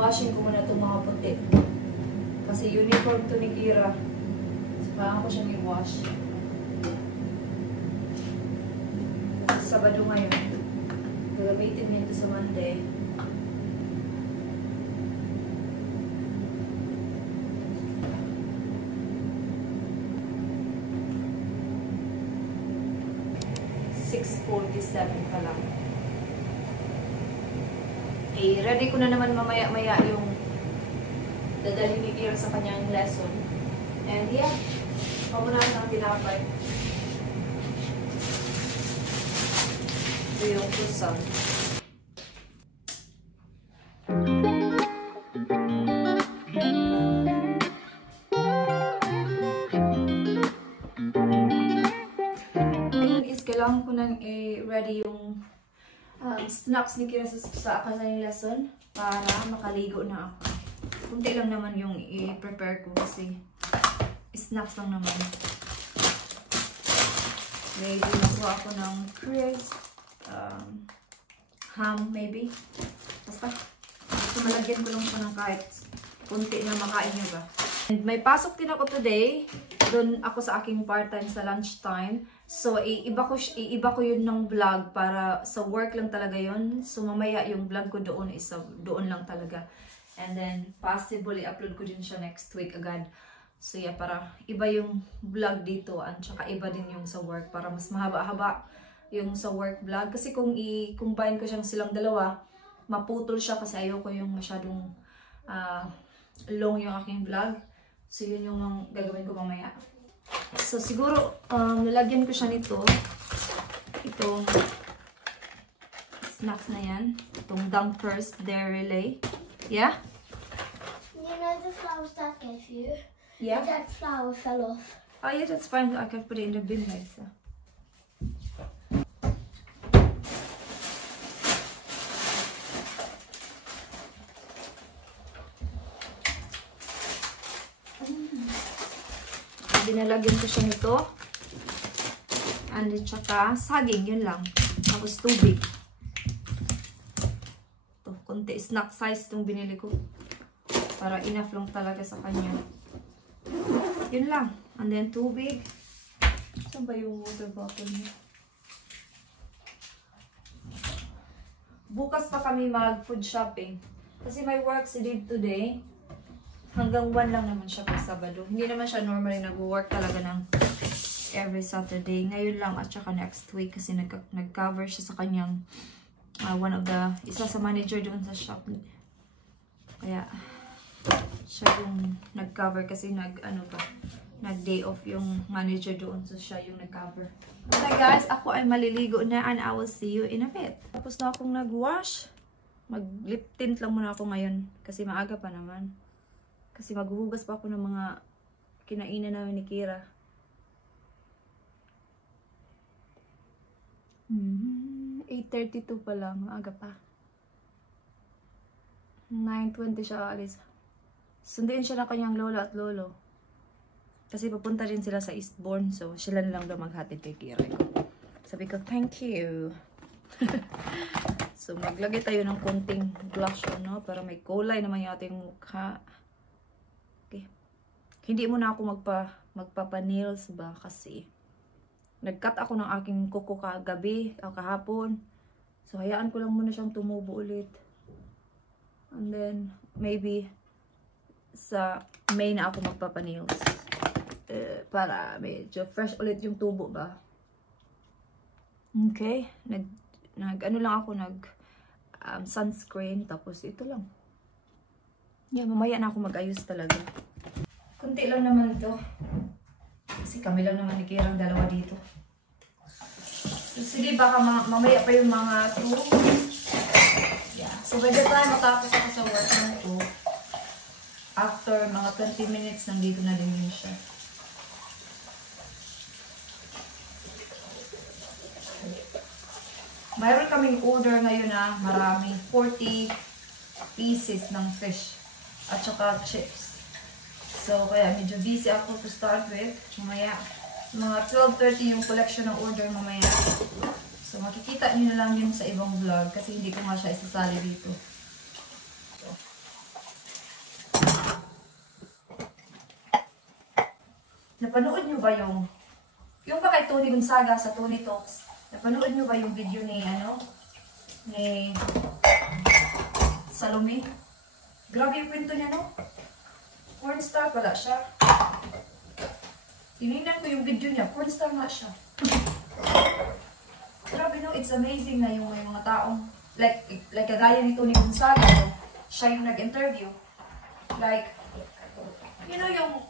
Washing ko muna itong mga puti. Kasi uniform to ni Kira. So, kailangan ko siyang i-wash. Sabado ngayon. Gagamitin niya ito sa Monday. $6:47 pa lang. Ready ko na naman mamaya-maya yung dadalhin ni Kira sa kanyang lesson. And yeah, pamunahan ng tinapay. Ito yung kusang. Ngayon is kailangan ko nang i-ready yung snacks ni Kira sa kanyang lesson para makaligo na ako. Kunti lang naman yung i-prepare ko kasi snacks lang naman. Maybe nakuha ako ng crisp, ham maybe. Basta, malagyan ko lang siya ng kahit kunti na makain niya ba. And may pasok din ako today. Doon ako sa aking part-time sa lunchtime. So, iiba ko yun ng vlog para sa work lang talaga yun. So, mamaya yung vlog ko doon is doon lang talaga. And then, possibly, upload ko din siya next week agad. So, yeah, para iba yung vlog dito at saka iba din yung sa work para mas mahaba-haba yung sa work vlog. Kasi kung i-combine ko silang dalawa, maputol siya kasi ayoko yung masyadong long yung aking vlog. So, yun yung gagawin ko mamaya. So, siguro, lalagyan ko siya nito. Itong snacks na yan. Itong Dunkers Dairy Lay. Yeah? You know the flowers Dad gave you? Yeah? That flower fell off. Oh, yeah, that's fine. I can put it in the bin later. Binalagyan ko siya nito. And tsaka saging, yun lang. Tapos tubig. Ito, konti snack size itong binili ko. Para enough lang talaga sa kanya. Yun lang. And then tubig. Saan ba yung water bottle niya? Bukas pa kami mag-food shopping. Kasi may work si Dave today. Hanggang 1 lang naman siya pag Sabado. Hindi naman siya normally nag-work talaga ng every Saturday. Ngayon lang at saka next week kasi nag-cover siya sa kanyang isa sa manager doon sa shop. Kaya siya yung nag-cover kasi nag-day off yung manager doon. So siya yung nag-cover. Okay guys, ako ay maliligo na and I will see you in a bit. Tapos na akong nag-wash. Mag-lip tint lang muna ako ngayon kasi maaga pa naman. Kasi maghuhugas pa ako ng mga kinainan namin ni Kira. 8:32 pa lang. Maaga pa. 9:20 siya alis. Sunduin siya ng kanyang lola at lolo. Kasi papunta rin sila sa Eastbourne. So, sila na lang daw maghatid kay Kira ko. Sabi ko, thank you. So, maglagay tayo ng konting blush on, no? Para may kulay naman yung ating mukha. Okay. Hindi muna ako magpapa-nails ba kasi nag-cut ako ng aking kuko kagabi o kahapon. So, hayaan ko lang muna siyang tumubo ulit. And then, maybe sa May na ako magpapa-nails. Para medyo fresh ulit yung tubo ba. Okay. Ano lang ako, sunscreen. Tapos, ito lang. Yeah, mamaya na ako mag-ayos talaga. kunti lang naman ito. Kasi kami lang naman ni Kirang dalawa dito. So, sige, baka mamaya pa yung mga 2. Yeah. So, by the time matapos ako sa work na ito, after mga 20 minutes, nandito na din yun siya. Mayroon kaming order ngayon na marami. 40 pieces ng fish. At saka chips. So, kaya medyo busy ako to start with. Mamaya, mga 12:30 yung collection ng order mamaya. So, makikita nyo na lang yun sa ibang vlog kasi hindi ko nga siya isasali dito. So. Napanood nyo ba yung ba kay Tony Gonzaga sa Tony Talks? Napanood nyo ba yung video ni, ni Salome? Grabe yung kwento niya, no? Pornstar pala siya. Tinignan ko yung video niya, pornstar nga siya. Grabe, no? It's amazing na yung may mga taong, like kagaya ni Tony Gonzaga, no? Siya yung nag-interview. Like, you know yung,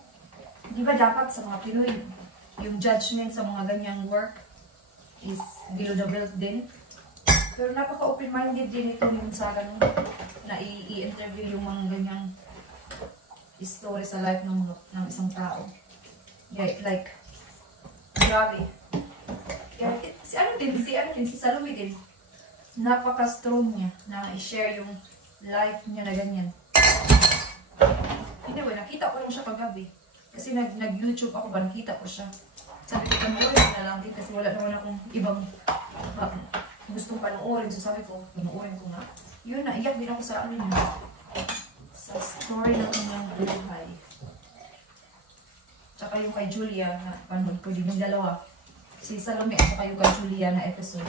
di ba dapat sa mga Pinoy, yung judgment sa mga ganyang work is below the belt din. Pero napaka-open-minded din ito yung Gonzaga no? Na i-interview yung mga ganyang story sa life ng isang tao. Yeah, like, grabe. Yeah, si Salome din, napaka-strong niya na i-share yung life niya na ganyan. Anyway, nakita ko lang siya kagabi. Kasi nag-YouTube ako ba, nakita ko siya. Sabi ko, panoorin na lang din kasi wala naman akong ibang gustong panoorin. So sabi ko, panoorin ko nga. Yun, naiyak din ako sa sa story ng kanyang buhay. Tsaka yung kay Julia, na panood ko din yung dalawa. Si Salome at saka yung kay Julia na episode.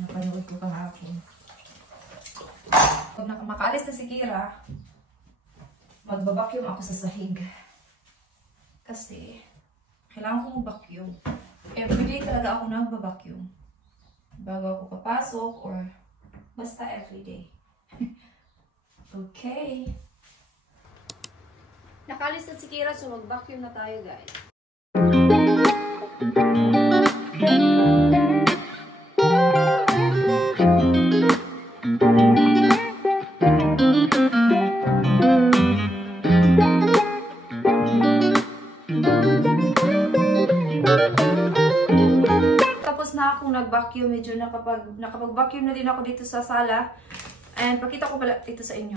Napanood ko kahapon. Pag makaalis na si Kira, magbabacuum ako sa sahig. Kasi, kailangan kong vacuum. Everyday talaga ako nagbabacuum. Bago ako papasok or basta everyday. Okay. Nakalis na si Kira, so mag-vacuum na tayo, guys. Tapos na akong nag-vacuum, medyo nakapag-vacuum na din ako dito sa sala. And pakita ko pala ito sa inyo.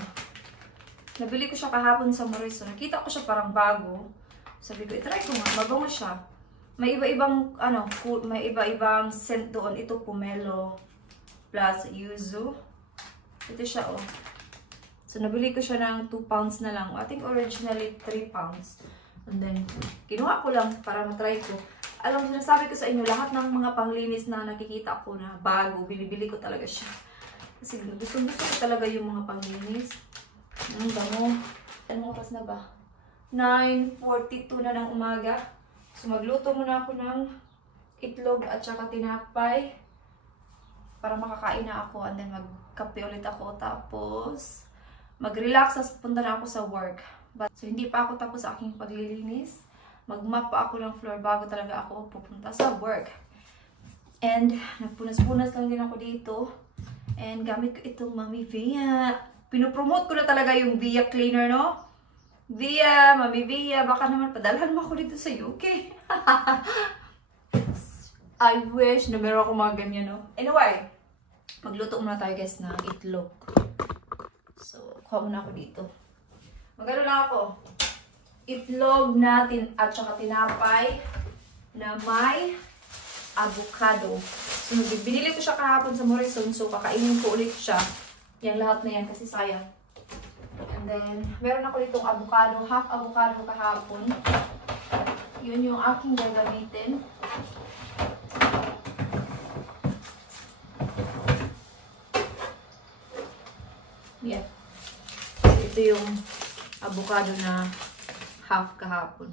Nabili ko siya kahapon sa Morrison. Nakita ko siya parang bago. Sabi ko, itry ko nga, mabango siya. May iba-ibang may iba-ibang scent doon. Ito pomelo plus yuzu. Ito siya oh. So nabili ko siya ng 2 pounds na lang. I think originally 3 pounds. And then kinuha ko lang para matry ko. Alam mo, sinasabi ko sa inyo, lahat ng mga panglinis na nakikita ko na bago, binibili ko talaga siya. Kasi gusto ko talaga yung mga panglinis. Ang bango. Anong oras na ba? 9:42 na ng umaga. So magluto muna ako ng itlog at saka tinapay. Para makakain na ako. And then magkape ulit ako. Tapos mag-relax. Tapos punta na ako sa work. So hindi pa ako tapos sa aking paglilinis. Mag-mop pa ako ng floor bago talaga ako pupunta sa work. And nagpunas-punas lang din ako dito. And gamit ko itong Mami Via. Pinopromote ko na talaga yung Via cleaner, no? Via, Mami Via, baka naman padalhan mo ako dito sa UK. I wish na meron ako mga ganyan, no? Anyway, magluto muna tayo guys ng itlog. So, kuha muna ako dito. Magano lang ako. Itlog natin at saka tinapay na may avocado. So, binili ko siya kahapon sa Morrison. So, kakainin ko ulit siya. Yung lahat na yan kasi sayang. And then, meron ako ditong avocado. Half avocado kahapon. Yun yung aking gagamitin. Yeah. Ito yung avocado na half kahapon.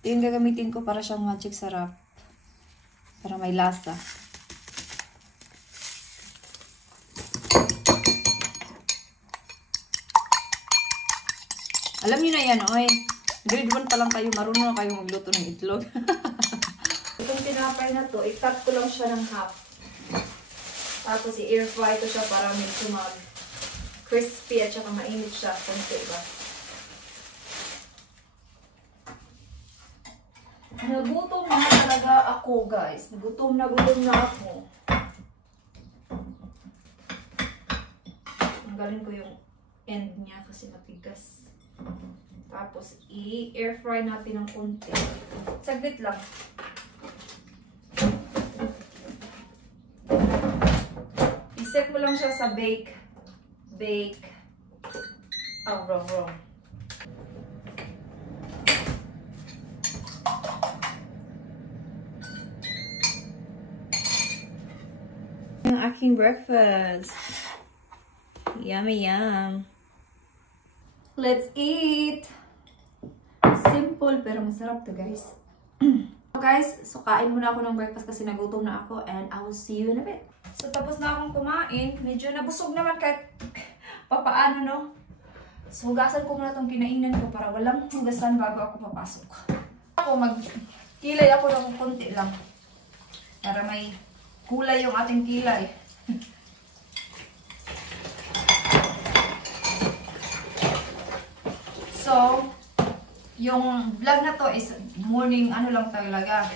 Ito yung gagamitin ko para siyang magic sarap. Para may lasa. Alam niyo na yan, oy. Grade 1 pa lang kayo, marunong na kayo magluto ng itlog. Itong tinapay na to, i-cut ko lang siya ng half. Tapos i-air fry ko siya para medyo mag-crispy at saka mainit siya. Kunti ba? Nagutom na talaga ako, guys. Gutom na ako. Tanggalin ko yung end niya kasi matigas. Tapos, i-air fry natin ng konti. Saglit lang. I-set mo lang siya sa bake. Oh, wrong. Ang aking breakfast. Yummy, yum. Let's eat! Simple pero masarap to, guys. So guys, so kain muna ako ng breakfast kasi nagutom na ako and I will see you in a bit. So tapos na akong kumain. Medyo nabusog naman kahit papaano, no? So hugasan ko muna itong kinainan ko para walang hugasan bago ako papasok. Ako magkilay ako ng konti lang. Para may kulay yung ating kilay. So, yung vlog na to is morning, ano lang talaga,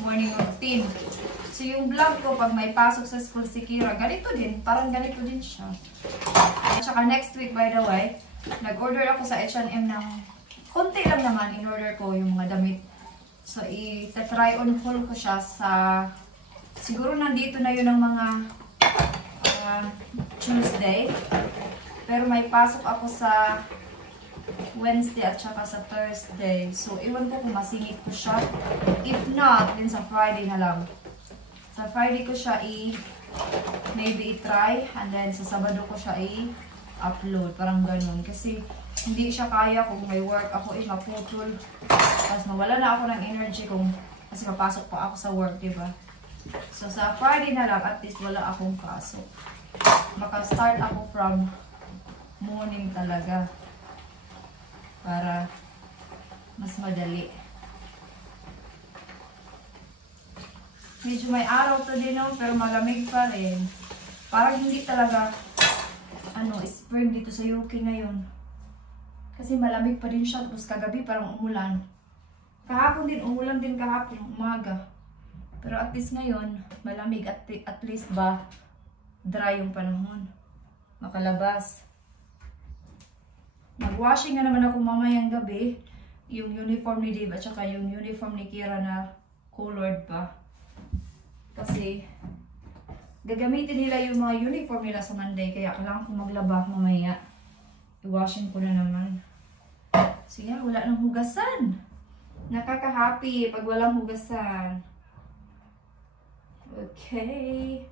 morning routine. So, yung vlog ko, pag may pasok sa school si Kira, ganito din, parang ganito din siya. At saka next week, by the way, nag-order ako sa H&M ng, konti lang naman, in-order ko yung mga damit. So, i-try on haul ko siya sa, siguro nandito na yun ang mga Tuesday. Pero may pasok ako sa Wednesday at saka sa Thursday. So, iwan ko kung masingit ko siya. If not, then sa Friday na lang. Sa Friday ko siya maybe i-try. And then sa Sabado ko siya i-upload. Parang ganun. Kasi hindi siya kaya kung may work ako maputol. Tapos mawala na ako ng energy kasi papasok pa ako sa work, diba? So, sa Friday na lang, at least wala akong pasok. Maka-start ako from morning talaga. Para mas madali. Medyo may araw to din, no? Pero malamig pa rin. Parang hindi talaga spring dito sa UK ngayon. Kasi malamig pa din siya. Tapos kagabi parang umulan. Kahapon din, umulan din kahapon, umaga. Pero at least ngayon, malamig. At least ba, dry yung panahon. Makalabas. Nag-washing na naman ako mamayang gabi. Yung uniform ni Dave at saka yung uniform ni Kira na colored pa. Kasi gagamitin nila yung mga uniform nila sa Monday. Kaya kailangan ko maglaba mamaya. I-washing ko na naman. So yeah, wala nang hugasan. Nakaka-happy pag walang hugasan. Okay.